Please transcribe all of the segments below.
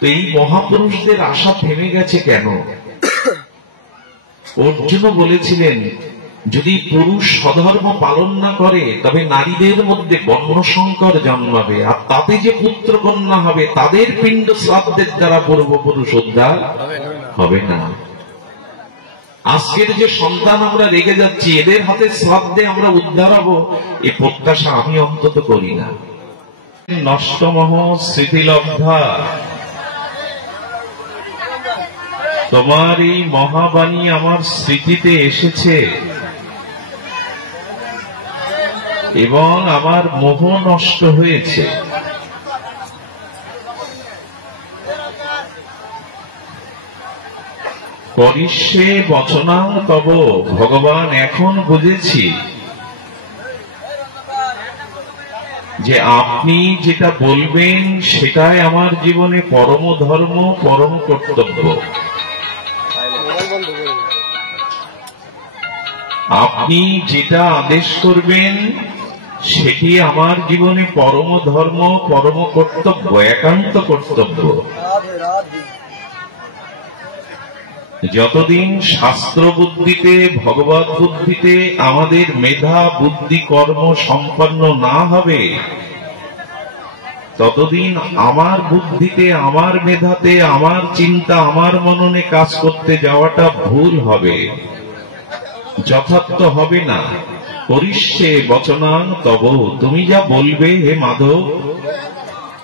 তো এই মহাপুরুষদের আশা থেমে গেছে কেন? অর্জুন বলেছিলেন, যদি পুরুষ স্বধর্ম পালন না করে তবে নারীদের মধ্যে বর্ণসংকর জন্মাবে, আর তাতে যে পুত্র কন্যা হবে তাদের পিণ্ড শ্রাদ্ধের দ্বারা পূর্বপুরুষ উদ্ধার হবে না। আজকের যে সন্তান আমরা রেখে যাচ্ছি, এদের হাতে শ্রাদ্ধে আমরা উদ্ধার হব, এ প্রত্যাশা আমি অন্তত করি না। নষ্টমহ স্মৃতিলব্ধা, তোমার এই মহাবাণী আমার স্মৃতিতে এসেছে এবং আমার মোহ নষ্ট হয়েছে। করিষ্যে বচনাং তব, ভগবান এখন বুঝেছি যে আপনি যেটা বলবেন সেটাই আমার জীবনে পরম ধর্ম, পরম কর্তব্য। আপনি যেটা আদেশ করবেন সেটি আমার জীবনে পরম ধর্ম, পরম কর্তব্য, একান্ত কর্তব্য। যতদিন শাস্ত্র বুদ্ধিতে, ভগবত বুদ্ধিতে আমাদের মেধা, বুদ্ধি, কর্ম সম্পন্ন না হবে, ততদিন আমার বুদ্ধিতে, আমার মেধাতে, আমার চিন্তা, আমার মননে কাজ করতে যাওয়াটা ভুল হবে, যথার্থ হবে না। করিষ্যে বচনাং তব, তুমি যা বলবে হে মাধব,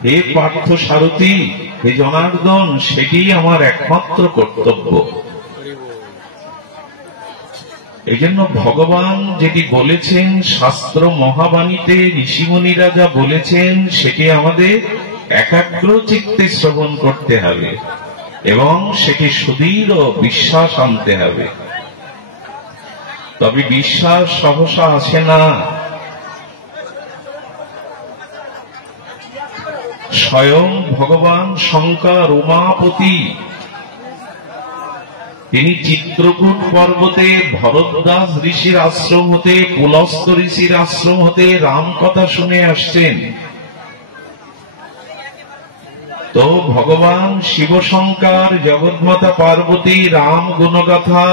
হে পার্থ সারথী, হে জনার্দন, সেটি আমার একমাত্র কর্তব্য। এই জন্য ভগবান যেটি বলেছেন শাস্ত্র মহাবাণীতে, ঋষিমুনিরা যা বলেছেন সেটি আমাদের একাগ্র চিত্তে শ্রবণ করতে হবে এবং সেটি সুদৃঢ় বিশ্বাস আনতে হবে। তবে বিশ্বাস সহসা আসে না। স্বয়ং ভগবান শঙ্কর উমাপতি তিনি চিত্রকূট পর্বতে ভরদ্বাজ ঋষির আশ্রম হতে, পুলস্ত ঋষির আশ্রম হতে রাম কথা শুনে আসছেন। তো ভগবান শিব শঙ্কর, জগন্মাতা পার্বতী, রাম গুণগাথা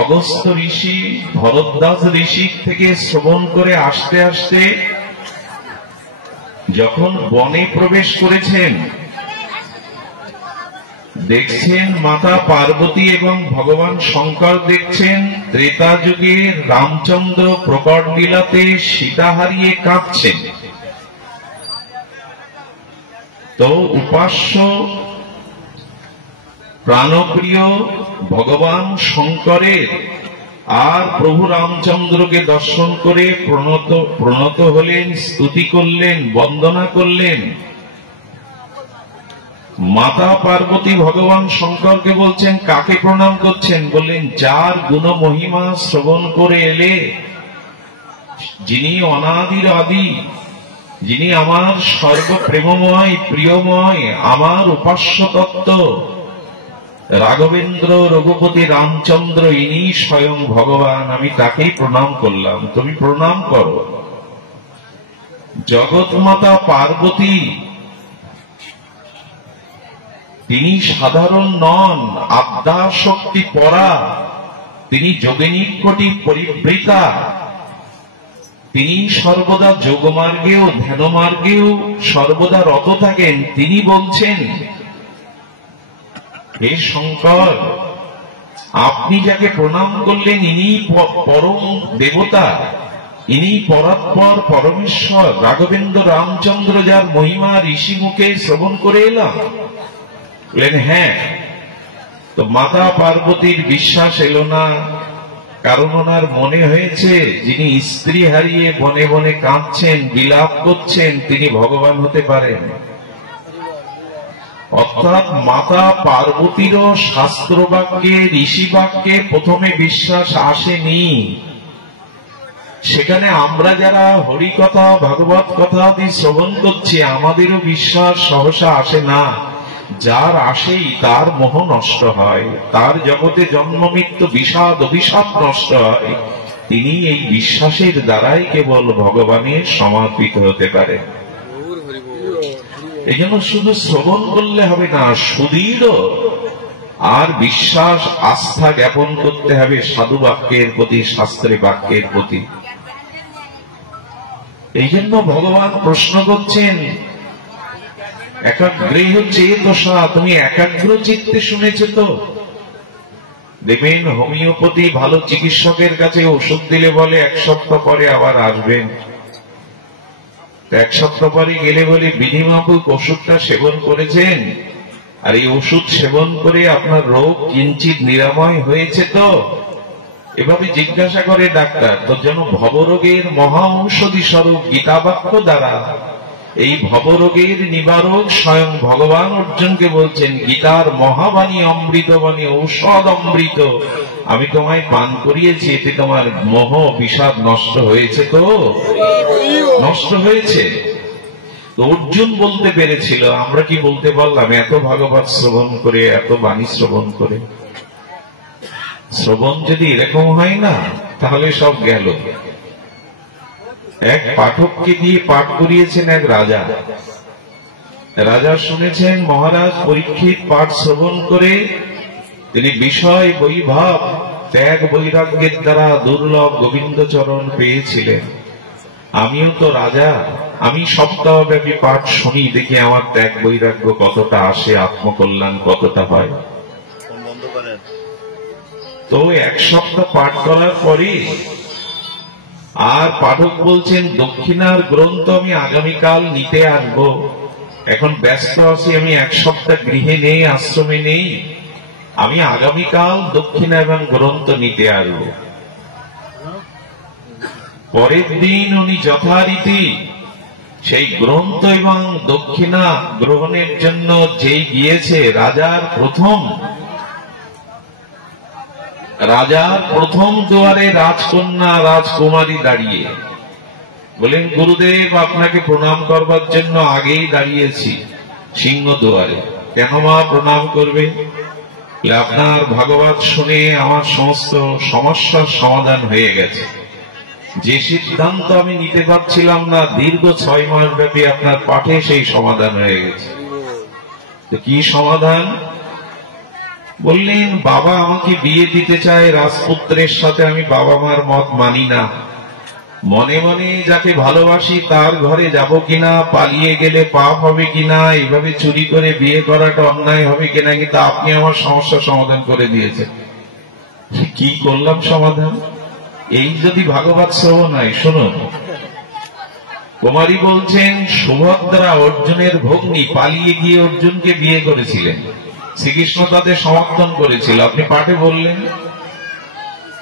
অগস্ত্য ঋষি, ভরদ্বাজ ঋষি থেকে শ্রবণ করে আসতে আসতে যখন বনে প্রবেশ করেছেন, দেখছেন মাতা পার্বতী এবং ভগবান শঙ্কর দেখছেন ত্রেতা যুগে রামচন্দ্র প্রকট লীলাতে সীতা হারিয়ে কাঁদছেন। তো উপাস্য প্রাণপ্রিয় ভগবান শঙ্করের আর প্রভু রামচন্দ্রকে দর্শন করে প্রণত হলেন, স্তুতি করলেন, বন্দনা করলেন। মাতা পার্বতী ভগবান শঙ্করকে বলছেন, কাকে প্রণাম করছেন? বললেন, যার গুণ মহিমা শ্রবণ করে এলে, যিনি অনাদির আদি, যিনি আমার সর্বপ্রেমময়, প্রিয়ময়, আমার উপাস্য তত্ত্ব, রাঘবেন্দ্র রঘুপতি রামচন্দ্র, ইনি স্বয়ং ভগবান, আমি তাকেই প্রণাম করলাম, তুমি প্রণাম করো। জগৎ মাতা পার্বতী তিনি সাধারণ নন, আদ্যা শক্তি পরা, তিনি যোগিনীর কোটি পরিবৃতা, তিনি সর্বদা যোগমার্গেও ধ্যানমার্গেও সর্বদা রত থাকেন। তিনি বলছেন, হে শঙ্কর, আপনি যাকে প্রণাম করলেন ইনি পরম দেবতা, ইনি পরাৎপর পরমেশ্বর, রাঘবেন্দ্র রামচন্দ্র, যার মহিমা ঋষি মুখে শ্রবণ করে এলাম। বললেন, হ্যাঁ। তো মাতা পার্বতীর বিশ্বাস এলো না, কারণ ওনার মনে হয়েছে যিনি স্ত্রী হারিয়ে বনে বনে কাঁদছেন, বিলাপ করছেন, তিনি ভগবান হতে পারেন। অর্থাৎ মাতা পার্বতীরও শাস্ত্র বাক্যে, ঋষি বাক্যে প্রথমে বিশ্বাস আসেনি। সেখানে আমরা যারা হরিকথা, ভাগবত কথা আদি শ্রবণ করছি, আমাদেরও বিশ্বাস সহসা আসে না। যার আসেই তার মোহ নষ্ট হয়, তার জগতে জন্ম মৃত্যু, বিষাদ অভিশাপ নষ্ট হয়। তিনি এই বিশ্বাসের দ্বারাই কেবল ভগবানের সমর্পিত হতে পারেন। এই জন্য শুধু শ্রবণ করলে হবে না, সুদৃঢ় আর বিশ্বাস আস্থা জ্ঞাপন করতে হবে সাধু বাক্যের প্রতি, শাস্ত্রের বাক্যের প্রতি। এই জন্য ভগবান প্রশ্ন করছেন, একাগ্রেহ চেতসা, তুমি একাগ্র চিত্তে শুনেছ তো? দেখবেন হোমিওপ্যাথি ভালো চিকিৎসকের কাছে ওষুধ দিলে বলে 1 সপ্তাহ পরে আবার আসবেন। 1 সপ্তাহ পরে গেলে বলে বিধিমাফিক ওষুধটা সেবন করেছেন, আর এই ওষুধ সেবন করে আপনার রোগ কিঞ্চিত নিরাময় হয়েছে তো? এভাবে জিজ্ঞাসা করে ডাক্তার। তো যেন ভবরোগের মহা ঔষধি স্বরূপ গীতাবাক্য দ্বারা এই ভবরোগের নিবারক স্বয়ং ভগবান অর্জুনকে বলছেন, গীতার মহাবাণী অমৃতবাণী, ঔষধ অমৃত আমি তোমায় পান করিয়েছি, এতে তোমার মোহ বিষাদ নষ্ট হয়েছে তো? নষ্ট হয়েছে। তো অর্জুন বলতে পেরেছিল, আমরা কি বলতে পারলাম এত ভাগবত শ্রবণ করে, এত বাণী শ্রবণ করে? শ্রবণ যদি এরকম হয় না, তাহলে সব গেল। এক পাঠককে দিয়ে পাঠ করিয়েছেন এক রাজা। রাজা শুনেছেন মহারাজ পরীক্ষিত পাঠ শ্রবণ করে তিনি বিষয় বৈভব ত্যাগ বৈরাগ্যের দ্বারা দুর্লভ গোবিন্দচরণ পেয়েছিলেন। আমিও তো রাজা, আমি সপ্তাহব্যাপী পাঠ শুনি, দেখি আমার ত্যাগ বৈরাগ্য কতটা আসে, আত্মকল্যাণ কতটা হয়। তো 1 সপ্তাহ পাঠ করার পরে আর পাঠক বলছেন, দক্ষিণার গ্রন্থ আমি আগামীকাল নিতে আসবো, এখন ব্যস্ত আছি, আমি 1 সপ্তাহ গৃহে নেই, আশ্রমে নেই, আমি আগামীকাল দক্ষিণা এবং গ্রন্থ নিতে আসবো। পরের দিন উনি যথারীতি সেই গ্রন্থ এবং দক্ষিণা গ্রহণের জন্য যেই গিয়েছে, রাজার প্রথম দুয়ারে রাজকন্যা রাজকুমারী দাঁড়িয়ে বলেন, গুরুদেব আপনাকে প্রণাম করবার জন্য আগেই দাঁড়িয়েছি সিংহ দুয়ারে। কেন মা প্রণাম করবে? আপনার ভাগবত শুনে আমার সমস্ত সমস্যার সমাধান হয়ে গেছে। যে সিদ্ধান্ত আমি নিতে পারছিলাম না, দীর্ঘ 6 মাস ব্যাপী আপনার পাঠে সেই সমাধান হয়ে গেছে। তো কি সমাধান? বললেন, বাবা আমাকে বিয়ে দিতে চায় রাজপুত্রের সাথে, আমি বাবা মার মত মানি না, মনে মনে যাকে ভালোবাসি তার ঘরে যাব কিনা, পালিয়ে গেলে পাপ হবে কিনা, এইভাবে চুরি করে বিয়ে করাটা অন্যায় হবে কিনা, কিন্তু আপনি আমার সমস্যা সমাধান করে দিয়েছেন। কি করলাম সমাধান? এই যদি ভাগবত শ্রবণ হয়, শুনুন। কুমারী বলছেন, সুভদ্রা অর্জুনের ভগ্নী পালিয়ে গিয়ে অর্জুনকে বিয়ে করেছিলেন, শ্রীকৃষ্ণ তাদের সমর্থন করেছিল, আপনি পাঠে বললেন।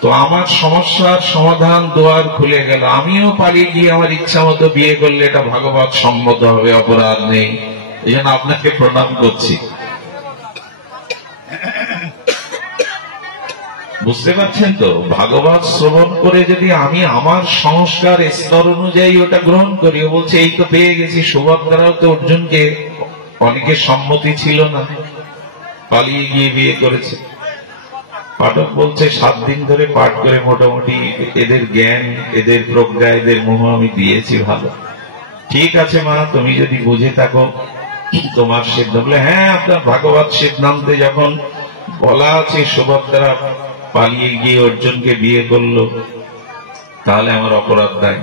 তো আমার সমস্যার সমাধান দুয়ার খুলে গেল, আমিও পালিয়ে গিয়ে আমার ইচ্ছা মতো বিয়ে করলে এটা ভাগবত সম্মত হবে, অপরাধ নেই। এই জন্য আপনাকে প্রণাম করছি। বুঝতে পারছেন তো? ভাগবত শ্রবণ করে যদি আমি আমার সংস্কার স্তর অনুযায়ী ওটা গ্রহণ করি, ও বলছে এই তো পেয়ে গেছি, সুভদ্রাও তো অর্জুনকে অনেকের সম্মতি ছিল না, পালিয়ে গিয়ে বিয়ে করেছে। পাঠক বলছে 7 দিন ধরে পাঠ করে মোটামুটি এদের জ্ঞান, এদের প্রজ্ঞা, এদের মোহ আমি দিয়েছি ভালো। ঠিক আছে মা, তুমি যদি বুঝে থাকো তোমার সিদ্ধান্ত। হ্যাঁ, আপনার ভাগবত সিদ্ধান্তে যখন বলা আছে সুভদ্রা পালিয়ে গিয়ে অর্জুনকে বিয়ে করলো, তাহলে আমার অপরাধ নাই।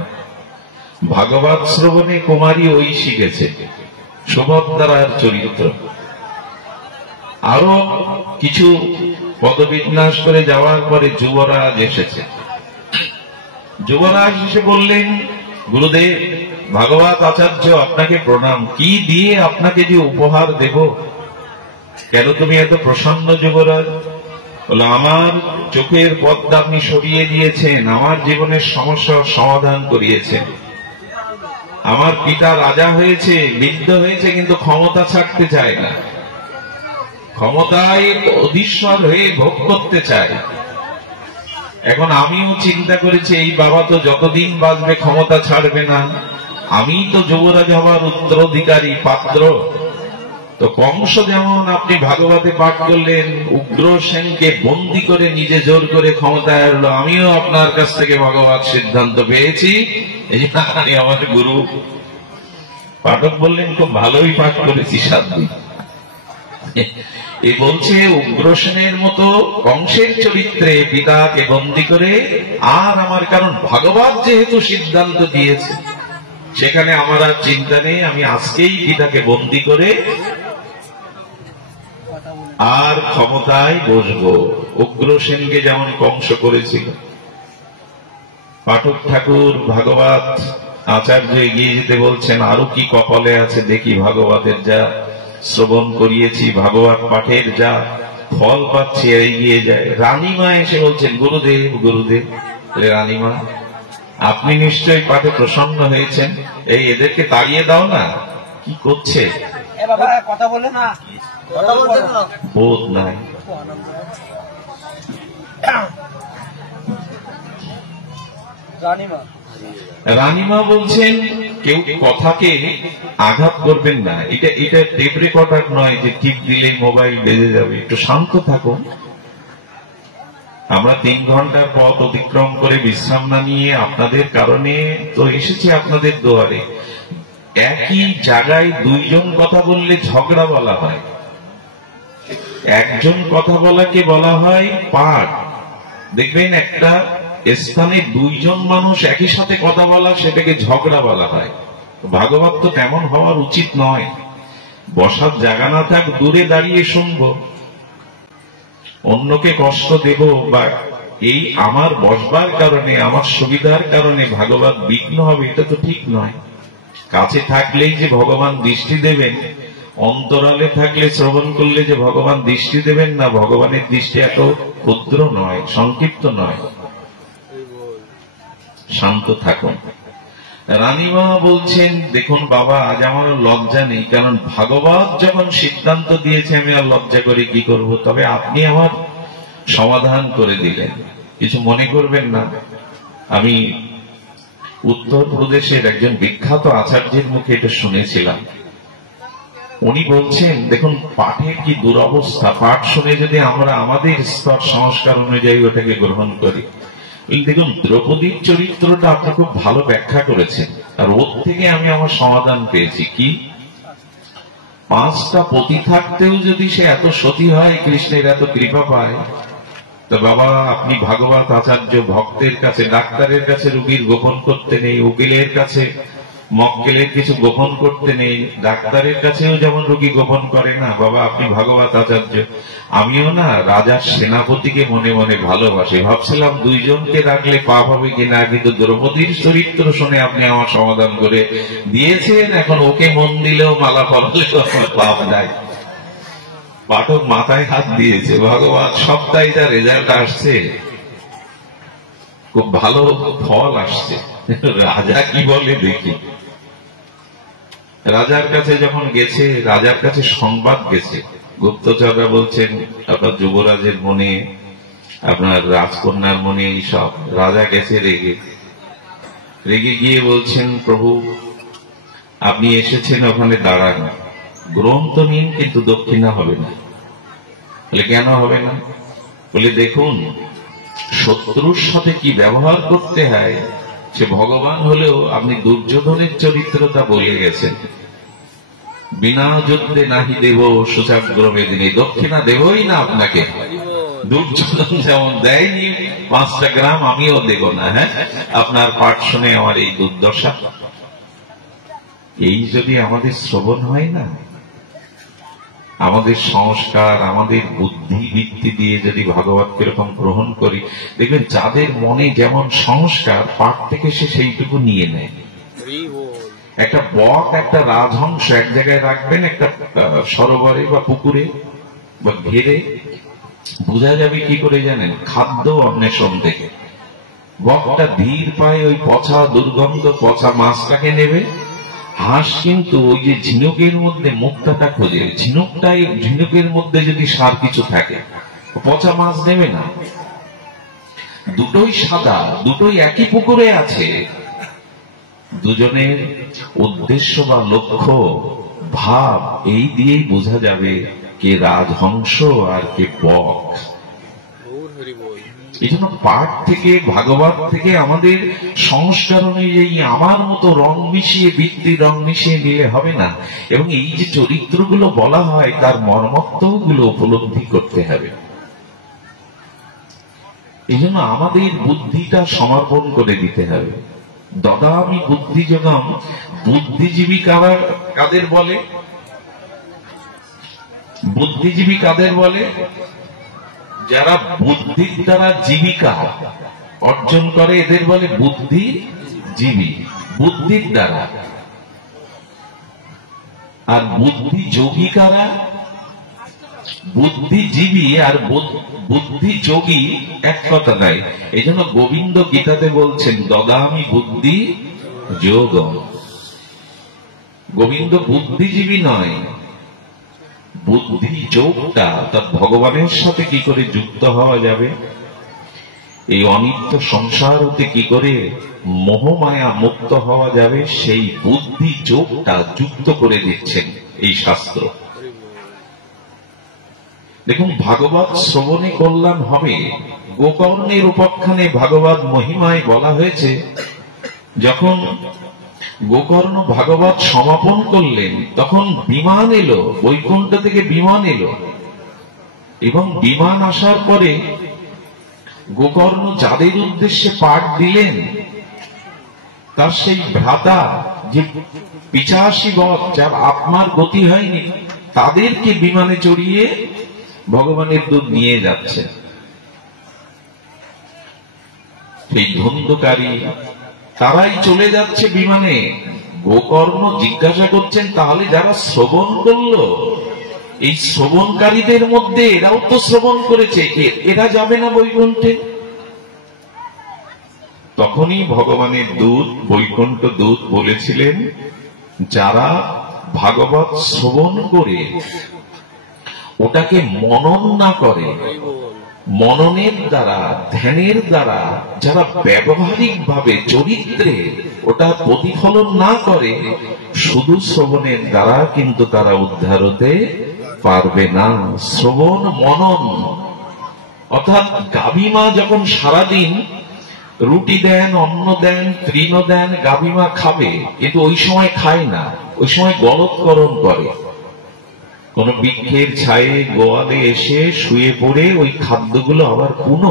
ভাগবত শ্রবণে কুমারী ওই শিখেছে সুভদ্রার চরিত্র। আরো কিছু পদবিন্যাস করে যাওয়ার পরে যুবরাজ এসেছে। যুবরাজ এসে বললেন, গুরুদেব ভাগবত আচার্য আপনাকে প্রণাম, কি দিয়ে আপনাকে যে উপহার দেব, কেন তুমি এত প্রসন্ন? যুবরাজ বলে, আমার চোখের পর্দা আপনি সরিয়ে দিয়েছেন, আমার জীবনের সমস্যার সমাধান করিয়েছেন। আমার পিতা রাজা হয়েছে, বৃদ্ধ হয়েছে, কিন্তু ক্ষমতা ছাড়তে চায় না, ক্ষমতায় অধীশ্বর হয়ে ভোগ করতে চায়। এখন আমিও চিন্তা করেছি, এই বাবা তো যতদিন বাঁচবে ক্ষমতা ছাড়বে না, আমি তো যুবরাজ হওয়ার উত্তরাধিকারী পাত্র। তো কংস যেমন আপনি ভাগবতে পাঠ করলেন, উগ্রসেনকে বন্দী করে নিজে জোর করে ক্ষমতায় আসলো, আমিও আপনার কাছ থেকে ভাগবত সিদ্ধান্ত পেয়েছি, এই জন্য আমার গুরু পাঠক বললেন, খুব ভালোই পাঠ করেছি 7 দিন। এ বলছে উগ্রসেনের মতো কংসের চরিত্রে পিতাকে বন্দী করে আর আমার, কারণ ভগবান যেহেতু সিদ্ধান্ত দিয়েছে সেখানে আমার আর চিন্তা নেই, আমি আজকেই পিতাকে বন্দী করে আর ক্ষমতায় বসবো। উগ্রসেনকে যেমন কংস করেছিল। পাঠক ঠাকুর ভাগবত আচার্য এগিয়ে যেতে বলছেন, আরো কি কপালে আছে দেখি, ভাগবতের যা শ্রবণ করিয়েছি, ভাগবত পাঠের যা ফল পাচ্ছি, এগিয়ে যায়। রানীমা এসে বলছেন, গুরুদেব গুরুদেব। রানীমা, আপনি নিশ্চয়ই পাঠে প্রসন্ন হয়েছেন, এই এদেরকে তাড়িয়ে দাও না। কি করছে? কথা বলে না, বোধ নাই। রানীমা বলছেন, কেউ কথাকে আঘাত করবেন না, এটা টেপ রেকর্ডার নয় যে টিপ দিলেই মোবাইল বেজে যাবে, একটু শান্ত থাকুন। আমরা 3 ঘন্টার পথ অতিক্রম করে বিশ্রাম না নিয়ে আপনাদের কারণে তো এসেছি আপনাদের দুয়ারে। একই জায়গায় 2 জন কথা বললে ঝগড়া বলা হয়, একজন কথা বলাকে বলা হয় পাঠ। দেখবেন একটা স্থানে 2 জন মানুষ একই সাথে কথা বলা, সেটাকে ঝগড়া বলা হয়। ভাগবত তো তেমন হওয়ার উচিত নয়। বসার জায়গা না থাক, দূরে দাঁড়িয়ে শুনবো, অন্যকে কষ্ট দেব, বা এই আমার বসবার কারণে, আমার সুবিধার কারণে ভাগবত বিঘ্ন হবে, এটা তো ঠিক নয়। কাছে থাকলেই যে ভগবান দৃষ্টি দেবেন, অন্তরালে থাকলে শ্রবণ করলে যে ভগবান দৃষ্টি দেবেন না, ভগবানের দৃষ্টি এত ক্ষুদ্র নয়, সংক্ষিপ্ত নয়। শান্ত থাকুন। রানীমা বলছেন, দেখুন বাবা, আজ আমার লজ্জা নেই, কারণ ভাগবত যখন সিদ্ধান্ত দিয়েছে আমি আর লজ্জা করে কি করব, তবে আপনি আমার সমাধান করে দিলেন, কিছু মনে করবেন না। আমি উত্তরপ্রদেশের একজন বিখ্যাত আচার্যের মুখে এটা শুনেছিলাম। উনি বলছেন, দেখুন পাঠের কি দুরবস্থা, পাঠ শুনে যদি আমরা আমাদের স্তর সংস্কার অনুযায়ী ওটাকে গ্রহণ করি। দেখুন দ্রৌপদীর চরিত্রটা আপনি খুব ভালো ব্যাখ্যা করেছেন, আর ওর থেকে আমি আমার সমাধান পেয়েছি। কি 5টা পতি থাকতেও যদি সে এত সতী হয়, কৃষ্ণের এত কৃপা পায়, তো বাবা আপনি ভাগবত আচার্য, ভক্তের কাছে, ডাক্তারের কাছে রোগীর গোপন করতে নেই, উকিলের কাছে মক্কেলের কিছু গোপন করতে নেই, ডাক্তারের কাছেও যেমন রোগী গোপন করে না, বাবা আপনি ভাগবত আচার্য। আমিও না রাজার সেনাপতিকে মনে মনে ভালোবাসি, ভাবছিলাম 2 জনকে রাখলে পাপ হবে কিনা, কিন্তু দ্রৌপদীর চরিত্র শুনে আপনি আমার সমাধান করে দিয়েছেন। এখন ওকে মন দিলেও, মালা পরালেও আমার পাপ নাই। পাঠক মাথায় হাত দিয়েছে, ভগবান সপ্তাহে তার রেজাল্ট আসছে, খুব ভালো ফল আসছে। রাজা কি বলে দেখি। রাজার কাছে যখন গেছে, রাজার কাছে সংবাদ গেছে, গুপ্তচররা বলছেন আপনার যুবরাজের মনে, আপনার রাজকন্যার মনে এইসব। রাজা গেছে রেগে, রেগে গিয়ে বলছেন, প্রভু আপনি এসেছেন, ওখানে দাঁড়ান, গ্রন্থ নিন, কিন্তু দক্ষিণা হবে না। বলে কেন হবে না? বলে দেখুন শত্রুর সাথে কি ব্যবহার করতে হয়, সে ভগবান হলেও আপনি দুর্যোধনের চরিত্রটা বলে গেছেন। বিনা যুদ্ধে নাহি দেব সুচাগ্রমে দিনে, দক্ষিণা দেবই না আপনাকে। দুর্যোধন যেমন দেয়নি 5টা গ্রাম, আমিও দেব না। হ্যাঁ, আপনার পাঠ শুনে আমার এই দুর্দশা। এই যদি আমাদের শ্রবণ হয় না, আমাদের সংস্কার, আমাদের বুদ্ধি ভিত্তি দিয়ে যদি ভাগবতকে এরকম গ্রহণ করি, দেখবেন যাদের মনে যেমন সংস্কার, পাঠ থেকে সে সেইটুকু নিয়ে নেয়। একটা বক, একটা রাজহংস এক জায়গায় রাখবেন, একটা সরোবরে বা পুকুরে বা ঘেরে, বোঝা যাবে কি করে জানেন? খাদ্য অন্বেষণ থেকে। বকটা ধীর পায় ওই পচা, দুর্গন্ধ পচা মাছটাকে নেবে। হাঁস কিন্তু ওই যে ঝিনুকের মধ্যে মুক্তাটা খোঁজে, ঝিনুকের মধ্যে যদি সার কিছু থাকে, পচা মাছ নেবে না। দুটোই সাদা, দুটোই একই পুকুরে আছে, দুজনের উদ্দেশ্য বা লক্ষ্য, ভাব এই দিয়েই বোঝা যাবে কে রাজহংস আর কে বক। এই জন্য পাঠ থেকে, ভাগবত থেকে আমাদের সংস্কার অনুযায়ী আমার মতো রং মিশিয়ে, বৃত্তি রং মিশিয়ে নিলে হবে না। এবং এই যে চরিত্রগুলো বলা হয় তার মর্মত্বগুলো উপলব্ধি করতে হবে। এই জন্য আমাদের বুদ্ধিটা সমর্পণ করে দিতে হবে। দদামি বুদ্ধি যোগম, বুদ্ধিজীবী কাদের বলে? বুদ্ধিজীবী কাদের বলে? যারা বুদ্ধির দ্বারা জীবিকা অর্জন করে এদের বলে বুদ্ধিজীবী, বুদ্ধির দ্বারা। আর বুদ্ধিযোগী কারা? বুদ্ধিজীবী আর বুদ্ধিযোগী এক কথা নাই। এই জন্য গোবিন্দ গীতাতে বলছেন দদামি বুদ্ধি যোগম। গোবিন্দ বুদ্ধিজীবী নয়, বুদ্ধি যোগটা অর্থাৎ ভগবানের সাথে কি করে যুক্ত হওয়া যাবে, এই অনিত্য সংসার হতে কি করে মোহমায়া মুক্ত হওয়া যাবে, সেই বুদ্ধি যোগটা যুক্ত করে দিচ্ছেন এই শাস্ত্র। দেখুন, ভাগবত শ্রবণে কল্যাণ হবে। গোকর্ণের উপাখ্যানে ভাগবত মহিমায় বলা হয়েছে, যখন গোকর্ণ ভাগবত সমাপন করলেন তখন বিমান এলো, বৈকুণ্ঠ থেকে বিমান এলো। এবং বিমান আসার পরে গোকর্ণ যাদের উদ্দেশ্যে পাঠ দিলেন তার সেই ভ্রাতা, যে 85 বৎ যার আত্মার গতি হয়নি, তাদেরকে বিমানে চড়িয়ে ভগবানের দূত নিয়ে যাচ্ছে। সেই ধন্দকারী তারাই চলে যাচ্ছে বিমানে। গোকর্ণ জিজ্ঞাসা করছেন, তাহলে যারা শ্রবণ করলো, এই শ্রবণকারীদের মধ্যে এরাও তো শ্রবণ করেছে, এরা যাবে না বৈকুণ্ঠে? তখনই ভগবানের দূত, বৈকুণ্ঠ দূত বলেছিলেন, যারা ভাগবত শ্রবণ করে ওটাকে মনন না করে, মননের দ্বারা, ধ্যানের দ্বারা যারা ব্যবহারিক ভাবে চরিত্রে ওটা প্রতিফলন না করে, শুধু শ্রবণের দ্বারা কিন্তু তারা উদ্ধার হতে পারবে না। শ্রবণ মনন অর্থাৎ গাভীমা যখন সারাদিন রুটি দেন, অন্ন দেন, তৃণ দেন, গাভীমা খাবে, কিন্তু ওই সময় খায় না, ওই সময় গলৎকরণ করে। কোন বৃক্ষের ছায়ে গোয়ালে এসে শুয়ে পড়ে ওই খাদ্যগুলো আবার পুনঃ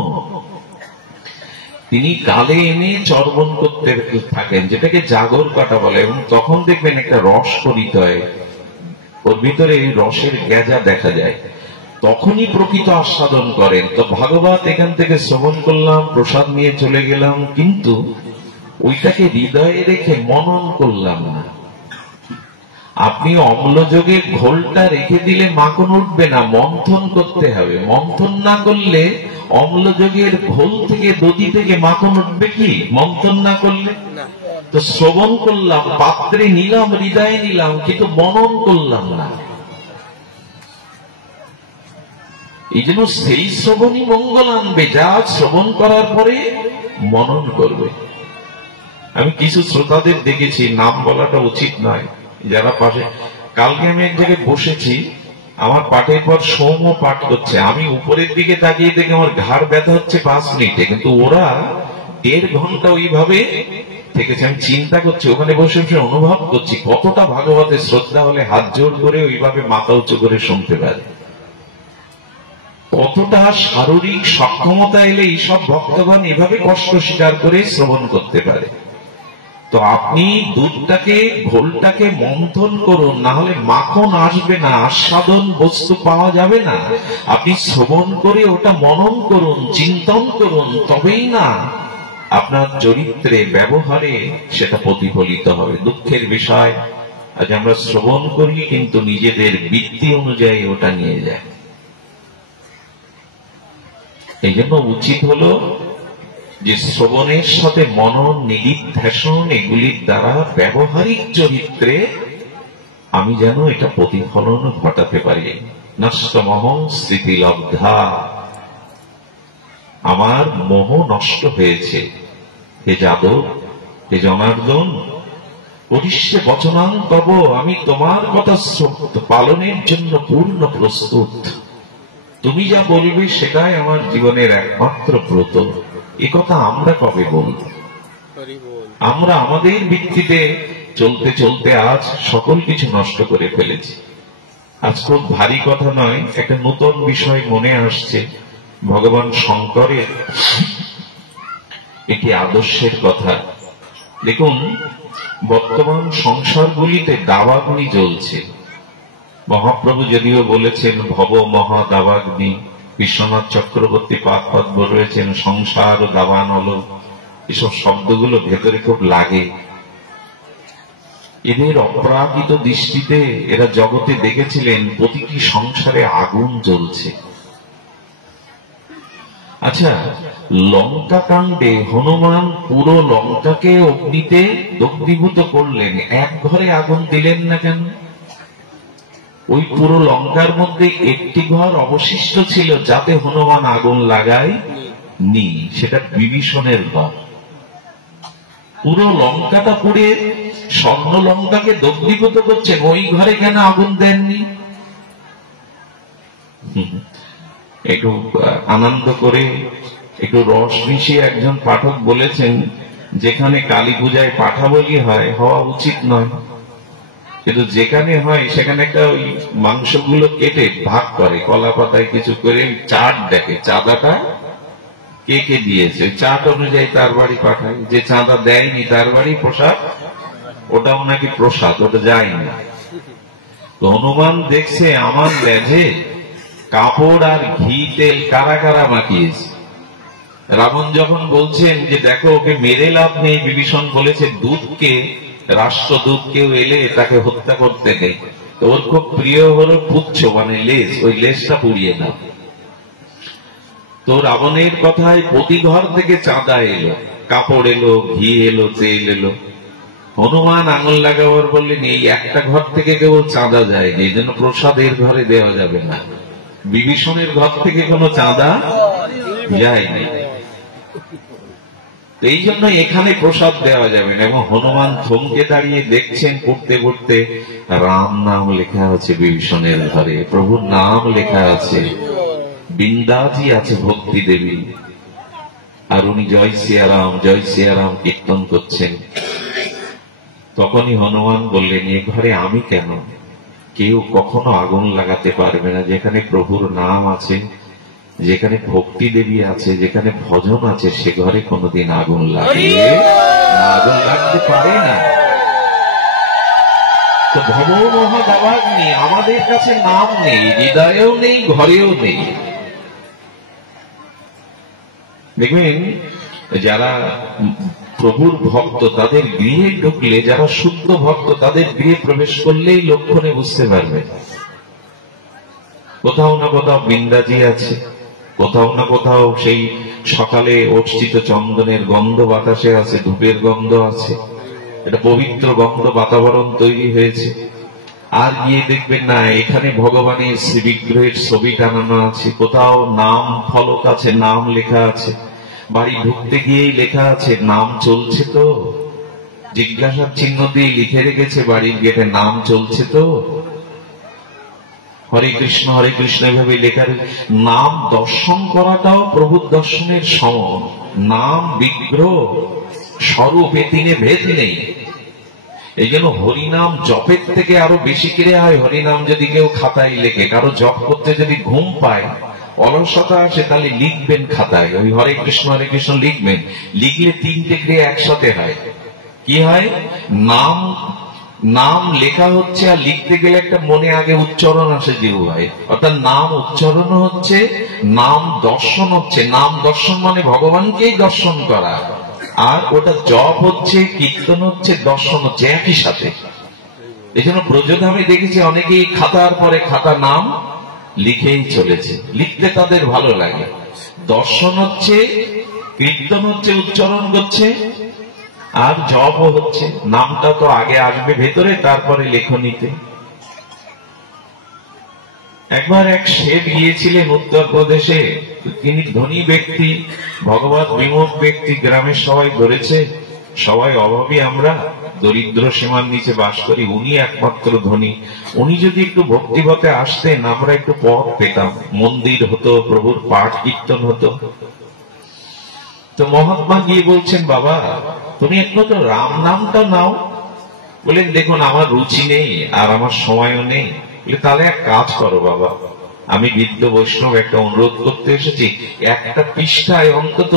তিনি গালে এনে চর্বণ করতে থাকেন, যেটাকে জাগর কাটা বলে। এবং তখন দেখবেন একটা রস করিতে হয়, ওর ভিতরে এই রসের গেজা দেখা যায়, তখনই প্রকৃত আস্বাদন করেন। তো ভাগবত এখান থেকে শ্রবণ করলাম, প্রসাদ নিয়ে চলে গেলাম, কিন্তু ওইটাকে হৃদয়ে রেখে মনন করলাম না। আপনি অম্লযোগে ঘোলটা রেখে দিলে মাখন উঠবে না, মন্থন করতে হবে। মন্থন না করলে অম্লযোগের ঘোল থেকে, দধি থেকে মাখন উঠবে কি মন্থন না করলে? তো শ্রবণ করলাম, পাত্রে নিলাম, হৃদয়ে নিলাম, কিন্তু মনন করলাম না। এই জন্য সেই শ্রবণই মঙ্গল আনবে, যা শ্রবণ করার পরে মনন করবে। আমি কিছু শ্রোতাদের দেখেছি, নাম বলাটা উচিত নয়, যারা পাশে, কালকে আমি এক জায়গায় বসেছি, আমার পাঠের পর সৌম্য পাঠ করছে, আমি উপরের দিকে তাকিয়ে দেখে আমার ঘাড় ব্যথা হচ্ছে 5 মিনিটে, কিন্তু ওরা 1.5 ঘন্টা ওইভাবে থেকেছে। আমি চিন্তা করছি, ওখানে বসে বসে অনুভব করছি কতটা ভাগবতের শ্রদ্ধা হলে হাত জোর করে ওইভাবে মাথা উঁচু করে শুনতে পারে, কতটা শারীরিক সক্ষমতা এলে এইসব ভক্তগণ এভাবে কষ্ট স্বীকার করে শ্রবণ করতে পারে। তো আপনি দুধটাকে, ঘোলটাকে মন্থন করুন, না হলে মাখন আসবে না, আস্বাদন বস্তু পাওয়া যাবে না। আপনি শ্রবণ করে ওটা মনন করুন, চিন্তন করুন, তবেই না আপনার চরিত্রে, ব্যবহারে সেটা প্রতিফলিত হবে। দুঃখের বিষয়, আজ আমরা শ্রবণ করি কিন্তু নিজেদের বৃত্তি অনুযায়ী ওটা নিয়ে যায়। এই জন্য উচিত হলো যে শ্রবণের সাথে মনন, নিদিধ্যাসন, এগুলির দ্বারা ব্যবহারিক চরিত্রে আমি যেন এটা প্রতিফলন ঘটাতে পারি। নষ্টমোহ স্মৃতিলব্ধা, আমার মোহ নষ্ট হয়েছে। হে যাদব, হে জনার্দন, করিষ্যে বচনাং তব, আমি তোমার কথা পালনের জন্য পূর্ণ প্রস্তুত। তুমি যা বলবে সেটাই আমার জীবনের একমাত্র ব্রত। এ কথা আমরা কবে বলব? আমরা আমাদের ভিত্তিতে চলতে চলতে আজ সকল কিছু নষ্ট করে ফেলেছি। আজ খুব ভারী কথা নয়, একটা নতুন বিষয় মনে আসছে। ভগবান শঙ্করের একটি আদর্শের কথা। দেখুন, বর্তমান সংসারগুলিতে দাবাগ্নি জ্বলছে। মহাপ্রভু যদিও বলেছেন ভব মহা দাবাগ্নি, বিশ্বনাথ চক্রবর্তী পাদ বলেছেন সংসার ও দাবানল। এসব শব্দগুলো ভেতরে খুব লাগে। এদের অপ্রাকৃত দৃষ্টিতে এরা জগতে দেখেছিলেন প্রতিটি সংসারে আগুন জ্বলছে। আচ্ছা, লঙ্কা কাণ্ডে হনুমান পুরো লঙ্কাকে অগ্নিতে দগ্ধীভূত করলেন, এক ঘরে আগুন দিলেন না কেন? ওই পুরো লঙ্কার মধ্যে একটি ঘর অবশিষ্ট ছিল যাতে হনুমান আগুন লাগায় নি, সেটা বিভীষণের ঘর। পুরো লঙ্কাটা পুড়ে স্বর্ণ লঙ্কাকে দগ্ধীভূত করছেন, ওই ঘরে কেন আগুন দেননি? একটু আনন্দ করে একটু রস মিশিয়ে একজন পাঠক বলেছেন, যেখানে কালী পূজায় পাঠা বলি হয়, হওয়া উচিত নয়, কিন্তু যেখানে হয় সেখানে একটা ওই মাংসগুলো কেটে ভাগ করে, কলা পাতায় কিছু করে চাট দেখে, চাঁদাটা কে কে দিয়েছে, চাট অনুযায়ী তার বাড়ি পাঠায়। যে চাঁদা দেয়নি তার বাড়ি প্রসাদ, ওটাও নাকি প্রসাদ, ওটা যায় না। হনুমান দেখছে আমার লেজে কাপড় আর ঘি তেল কারা কারা মাখিয়েছে। রাবণ যখন বলছেন যে দেখো ওকে মেরে লাভ নেই, বিভীষণ বলেছে দুধকে, রাষ্ট্রদূত কেউ এলে তাকে হত্যা করতে নেই। তো ওর খুব প্রিয় হলো পুচ্ছ, মানে লেজ, ওই লেজটা পুড়িয়ে দাও। তো রাবণের কথায় প্রতি ঘর থেকে চাঁদা এলো, কাপড় এলো, ঘি এলো, তেল এলো। হনুমান আঙুল লাগাবার বললেন এই একটা ঘর থেকে কেবল চাঁদা যায়নি, এই জন্য প্রসাদের ঘরে দেওয়া যাবে না। বিভীষণের ঘর থেকে কোনো চাঁদা যায়নি, এই জন্য এখানে প্রসাদ দেওয়া যাবে না। এবং হনুমান থমকে দাঁড়িয়ে দেখছেন, পড়তে পড়তে রাম নাম লেখা আছে বিভীষণের ঘরে, প্রভুর নাম লেখা আছে, বৃন্দাজি আছে ভক্তি দেবী, আর উনি জয় সিয়ারাম কীর্তন করছেন। তখনই হনুমান বললেন এ ঘরে আমি কেন? কেউ কখনো আগুন লাগাতে পারবে না। যেখানে প্রভুর নাম আছে, যেখানে ভক্তি দেবী আছে, যেখানে ভজন আছে, সে ঘরে কোনোদিন আগুন লাগতে পারে না। তো ভব মহা দাবাগ্নি, আমাদের কাছে নাম নেই, হৃদয়েও নেই, ঘরেও নেই। দেখবেন যারা প্রভুর ভক্ত তাদের গৃহে ঢুকলে, যারা শুদ্ধ ভক্ত তাদের গৃহে প্রবেশ করলেই লক্ষণে বুঝতে পারবে কোথাও না কোথাও বৃন্দাজি আছে, কোথাও না কোথাও সেই সকালে অর্চিত চন্দনের গন্ধ বাতাসে আছে, ধূপের গন্ধ আছে, এটা পবিত্র গন্ধ বাতাবরণ তৈরি হয়েছে। আর গিয়ে দেখবেন না এখানে ভগবানের শ্রীবিগ্রহের ছবি টানানো আছে, কোথাও নাম ফলক আছে, নাম লেখা আছে। বাড়ি ঢুকতে গিয়েই লেখা আছে নাম চলছে তো, জিজ্ঞাসার চিহ্ন দিয়ে লিখে রেখেছে বাড়ির গেটে নাম চলছে তো। হরে কৃষ্ণ এভাবে লেখা। নাম দর্শন করাটাও প্রভুর দর্শনের সম। নাম বিগ্রহ স্বরূপে তিনে ভেদ নেই। এই জন্য হরিনাম জপের থেকে আরো বেশি ক্রিয়া হয়। হরিনাম যদি কেউ খাতায় লেখে, কারো জপ করতে যদি ঘুম পায়, অলসতা আসে, তাহলে লিখবেন খাতায়, ওই হরে কৃষ্ণ লিখবেন। লিখলে তিনটে ক্রিয়া একসাথে হয়। কি হয়? নাম লেখা হচ্ছে, আর লিখতে গেলে একটা মনে আগে উচ্চারণ আসে জিহ্বায়, অর্থাৎ নাম উচ্চারণ হচ্ছে, নাম দর্শন হচ্ছে। নাম দর্শন মানে ভগবানকেই দর্শন করা, আর ওটা জপ হচ্ছে, কীর্তন হচ্ছে, দর্শন হচ্ছে একই সাথে। এই জন্য ব্রজধামে দেখেছি অনেকেই খাতার পরে খাতা নাম লিখেই চলেছে, লিখতে তাদের ভালো লাগে। দর্শন হচ্ছে, কীর্তন হচ্ছে, উচ্চারণ করছে, আর জপও হচ্ছে। নামটা তো আগে আসবে ভেতরে, তারপরে লেখনীতে। একবার এক শেঠ গিয়েছিলেন উত্তরপ্রদেশে, তিনি ধনী ব্যক্তি, ভগবত বিমুখ ব্যক্তি, গ্রামের সবাই ধরেছে সবাই অভাবী, আমরা দরিদ্র সীমার নিচে বাস করি, উনি একমাত্র ধনী। উনি যদি একটু ভক্তিপথে আসতেন, আমরা একটু পথ পেতাম, মন্দির হতো, প্রভুর পাঠ কীর্তন হতো। তো মহাত্মা গিয়ে বলছেন, বাবা তুমি একটু তো রাম নামটা নাও। বলেন, দেখুন আমার রুচি নেই আর আমার সময়ও নেই। তাহলে এক কাজ করো বাবা, আমি বৃদ্ধ বৈষ্ণব একটা অনুরোধ করতে এসেছি, একটা পৃষ্ঠায় অন্তত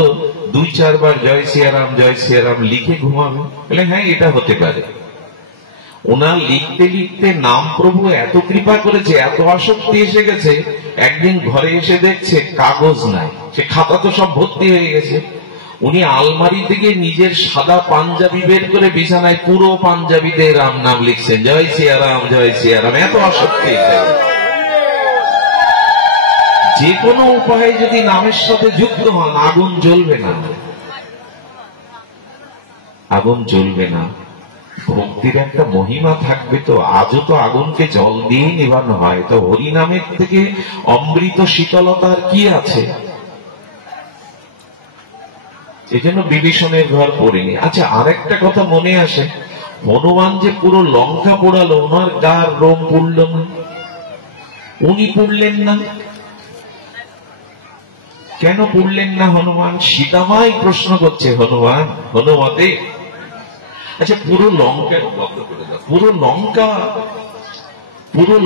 2-4 বার জয় সিয়ারাম লিখে ঘুমাবে। বলে হ্যাঁ, এটা হতে পারে। ওনার লিখতে লিখতে নাম প্রভু এত কৃপা করেছে, এত আসক্তি এসে গেছে, একদিন ঘরে এসে দেখছে কাগজ নাই, সে খাতা তো সব ভর্তি হয়ে গেছে। উনি আলমারি থেকে নিজের সাদা পাঞ্জাবি বের করে বিছানায় পুরো পাঞ্জাবিতে রাম নাম লিখছেন, জয় সিয়ারাম, এত আসক্তি। যে কোনো উপায়ে যদি নামের সাথে যুক্ত হন, আগুন জ্বলবে না, আগুন জ্বলবে না। ভক্তির একটা মহিমা থাকবে। তো আজও তো আগুনকে জল দিয়ে নিবানো হয়, তো হরিনামের থেকে অমৃত শীতলতার কি আছে? এই জন্য বিভীষণের ঘর পড়িনি। আচ্ছা, আরেকটা কথা মনে আসে, হনুমান যে পুরো লঙ্কা পোড়ালো, ওনার গার রোম পুড়ল না, উনি পুড়লেন না। কেন পুড়লেন না হনুমান? সীতামাই প্রশ্ন করছে হনুমতে, আচ্ছা পুরো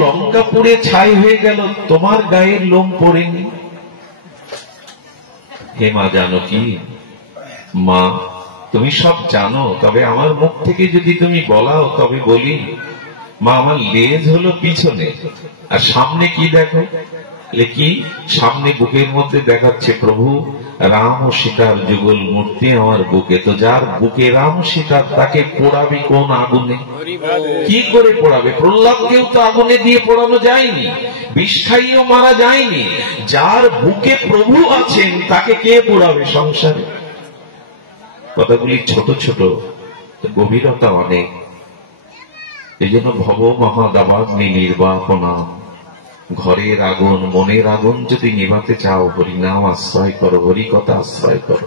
লঙ্কা পুড়ে ছাই হয়ে গেল, তোমার গায়ের লোম পড়েনি? হে মা জানকী, মা তুমি সব জানো, তবে আমার মুখ থেকে যদি তুমি বলাও তবে বলি। মা, আমার লেজ হলো পিছনে, আর সামনে কি দেখো? কি সামনে বুকের মধ্যে দেখাচ্ছে প্রভু রাম ও সীতার যুগল মূর্তি আমার বুকে। তো যার বুকে রাম সীতার, তাকে পোড়াবে কোন আগুনে? কি করে পোড়াবে? প্রহ্লাদকেও তো আগুনে দিয়ে পোড়ানো যায়নি, বিষ খাইয়েও মারা যায়নি। যার বুকে প্রভু আছেন তাকে কে পোড়াবে সংসারে? কথাগুলি ছোট ছোট, গভীরতা অনেক। এই জন্য ভব মহাদাবাগ্নি নির্বাপনা, ঘরের আগুন, মনের আগুন যদি নিভাতে চাও, হরিনাম আশ্রয় করো, হরিকথা আশ্রয় করো।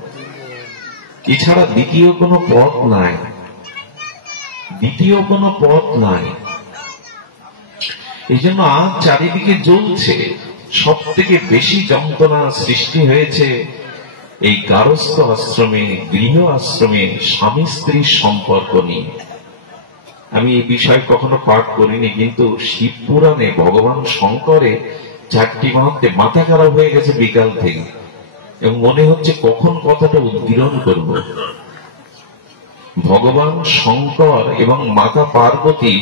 এছাড়া দ্বিতীয় কোনো পথ নাই, দ্বিতীয় কোনো পথ নাই। এই জন্য আজ চারিদিকে জ্বলছে। সব থেকে বেশি যন্ত্রণা সৃষ্টি হয়েছে এই গারস্থ আশ্রমে, গৃহ আশ্রমে স্বামী স্ত্রীর সম্পর্ক নিয়ে। আমি এই বিষয় কখনো পাঠ করিনি, কিন্তু শিব পুরাণে ভগবান শঙ্করে 4টি মাহাত্মে মাথা খারাপ হয়ে গেছে বিকাল থেকে, এবং মনে হচ্ছে কখন কথাটা উদ্গীরণ করব। ভগবান শঙ্কর এবং মাতা পার্বতী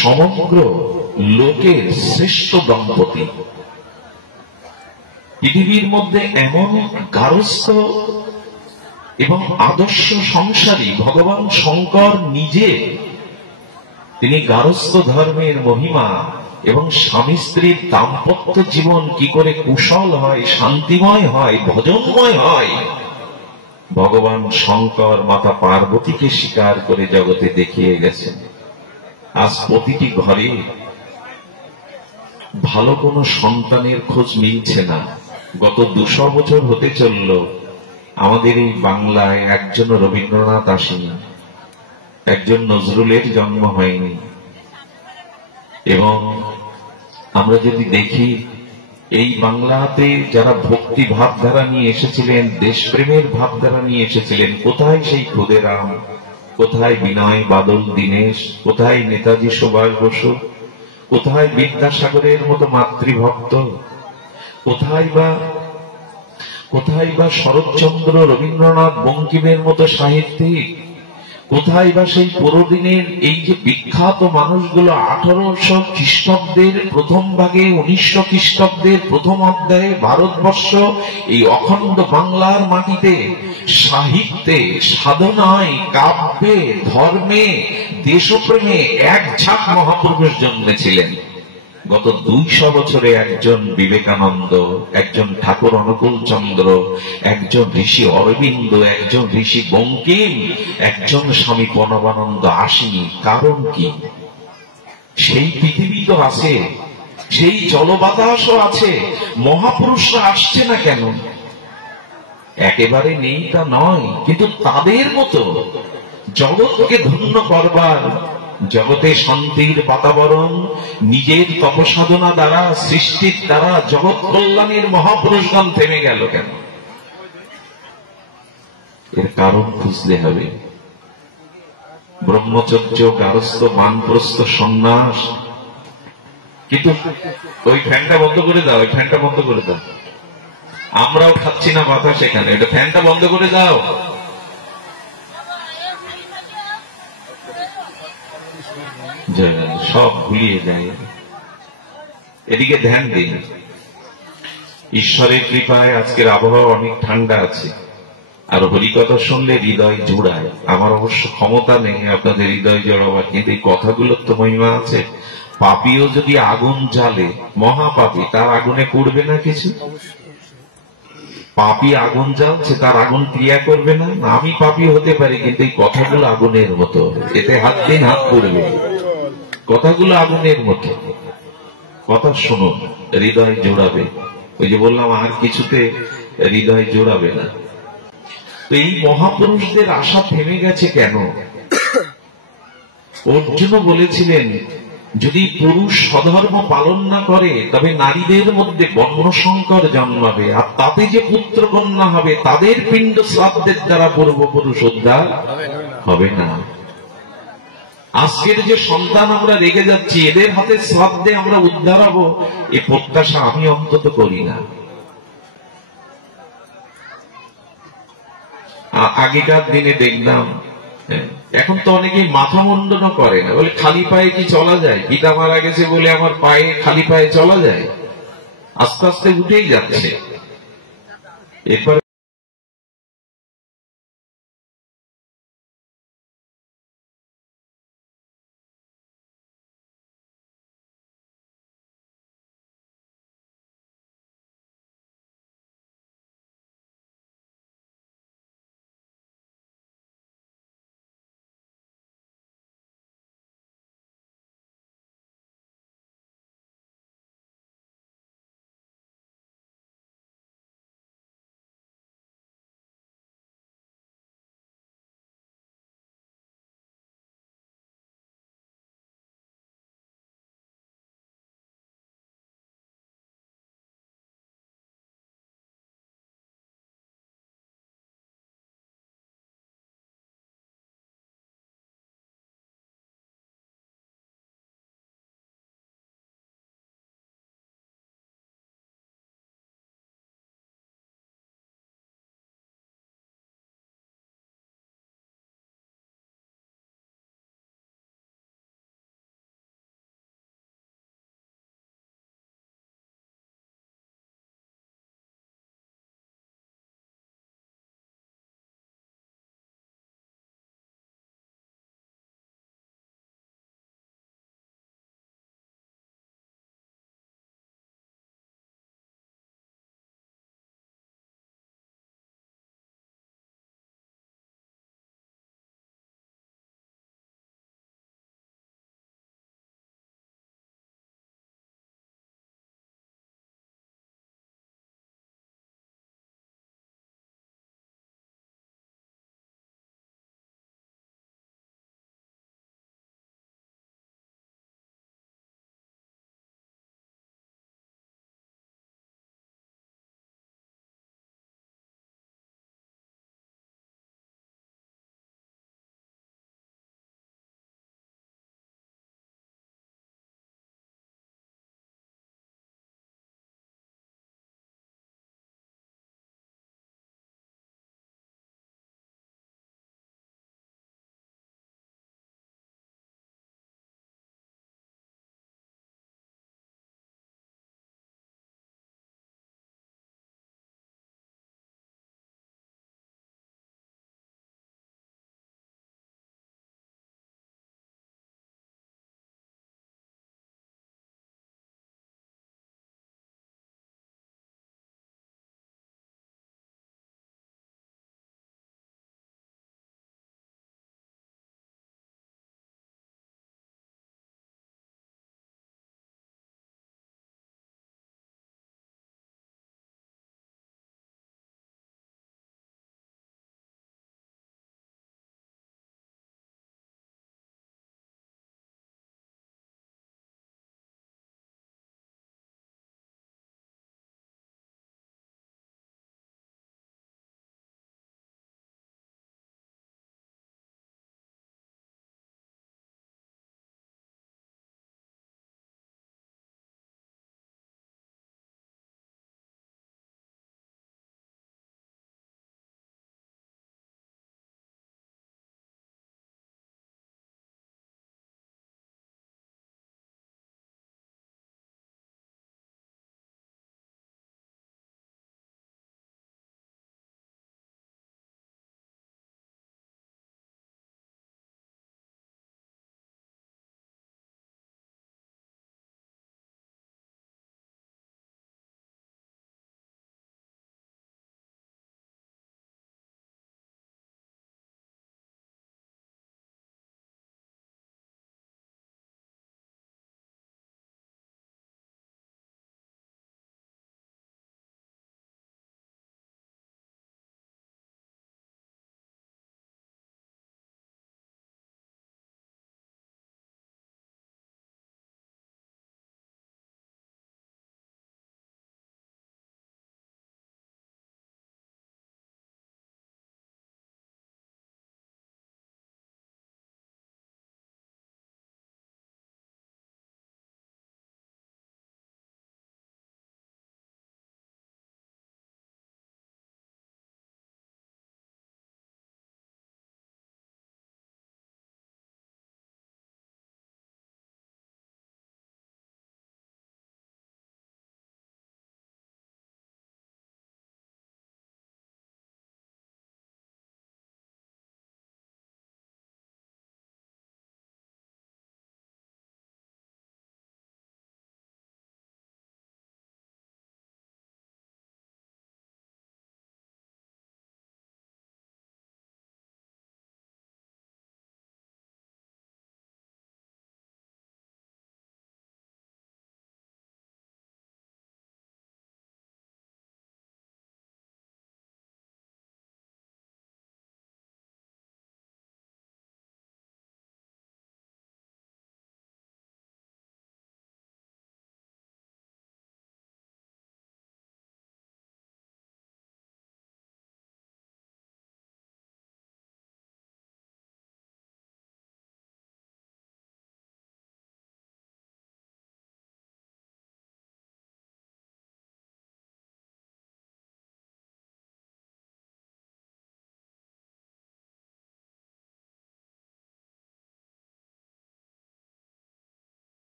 সমগ্র লোকের শ্রেষ্ঠ দম্পতি। পৃথিবীর মধ্যে এমন গারস্থ এবং আদর্শ সংসারী ভগবান শঙ্কর নিজে। তিনি গারস্থ ধর্মের মহিমা এবং স্বামী স্ত্রীর দাম্পত্য জীবন কি করে কুশল হয়, শান্তিময় হয়, ভজনময় হয়, ভগবান শঙ্কর মাতা পার্বতীকে স্বীকার করে জগতে দেখিয়ে গেছেন। আজ প্রতিটি ঘরে ভালো কোনো সন্তানের খোঁজ মিলছে না। গত 200 বছর হতে চলল আমাদের এই বাংলায় একজন রবীন্দ্রনাথ আসেনি, একজন নজরুলের জন্ম হয়নি। এবং আমরা যদি দেখি, এই বাংলাতে যারা ভক্তি ভাবধারা নিয়ে এসেছিলেন, দেশপ্রেমের ভাবধারা নিয়ে এসেছিলেন, কোথায় সেই ক্ষুদেরাম, কোথায় বিনয় বাদল দীনেশ, কোথায় নেতাজি সুভাষ বসু, কোথায় বিদ্যাসাগরের মতো মাতৃভক্ত, কোথায় বা শরৎচন্দ্র, রবীন্দ্রনাথ, বঙ্কিমের মতো সাহিত্যিক, কোথায় বা সেই পুরোদিনের এই যে বিখ্যাত মানুষগুলো 1800 খ্রিস্টাব্দের প্রথম ভাগে, 1900 খ্রিস্টাব্দের প্রথম অধ্যায়ে ভারতবর্ষ এই অখণ্ড বাংলার মাটিতে সাহিত্যে, সাধনায়, কাব্যে, ধর্মে, দেশপ্রেমে এক ঝাঁক মহাপুরুষ জন্মেছিলেন। গত 200 বছরে একজন বিবেকানন্দ, একজন ঠাকুর অনুকূল চন্দ্র, একজন ঋষি অরবিন্দ, একজন ঋষি বঙ্কিম, একজন স্বামী প্রণবানন্দ আসেনি। কারণ কি? সেই পৃথিবী তো আছে, সেই জলবাতাসও আছে, মহাপুরুষরা আসছে না কেন? একেবারে নেই তা নয়, কিন্তু তাদের মতো জগৎকে ধন্য করবার, জগতে শান্তির বাতাবরণ নিজের তপসাধনা দ্বারা, সৃষ্টির দ্বারা জগৎ কল্যাণের মহাপুরুষগণ থেমে গেল কেন? এর কারণ খুঁজতে হবে। ব্রহ্মচর্য, গারস্থ, বানপ্রস্থ, সন্ন্যাস। কিন্তু ওই ফ্যানটা বন্ধ করে দাও, ওই ফ্যানটা বন্ধ করে দাও। আমরাও খাচ্ছি না বাতাস এখানে, এটা ফ্যানটা বন্ধ করে দাও। সব ভুলিয়ে যায়। এদিকে ধ্যান দিন। ঈশ্বরের কৃপায় আজকের আবহাওয়া অনেক ঠান্ডা আছে, আর হরিকথা শুনলে হৃদয় জোড়ায়। আমার অবশ্য ক্ষমতা নেই আপনাদের হৃদয় জোড়াবার, কিন্তু এই কথাগুলোর তো মহিমা আছে। পাপীও যদি আগুন জ্বালে, মহাপাপী, তার আগুনে পড়বে না কিছু? পাপী আগুন জ্বালছে, তার আগুন ক্রিয়া করবে না? আমি পাপী হতে পারি, কিন্তু এই কথাগুলো আগুনের মতো, এতে হাত দিন হাত পড়বে। কথাগুলো আগুনের মতো। কথা শুনুন, হৃদয় জোড়াবে। ওই যে বললাম, আর কিছুতে হৃদয় জোড়াবে না। তো এই মহাপুরুষদের আশা থেমে গেছে কেন? অর্জুনও বলেছিলেন, যদি পুরুষ স্বধর্ম পালন না করে তবে নারীদের মধ্যে বর্ণসংকর জন্মাবে, আর তাতে যে পুত্র কন্যা হবে তাদের পিণ্ড শ্রাদ্ধের দ্বারা পূর্বপুরুষ উদ্ধার হবে না। আজকের যে সন্তান আমরা রেখে যাচ্ছি, এদের হাতে শ্রাদ্ধে আমরা উদ্ধার হব, এ প্রত্যাশা আমি অন্তত করি না। আগেকার দিনে দেখলাম, এখন তো অনেকেই মাথা মুন্ডনও করে না, বলে খালি পায়ে কি চলা যায়? পিতা মারা গেছে বলে আমার পায়ে খালি পায়ে চলা যায়? আস্তে আস্তে উঠেই যাচ্ছে। এরপর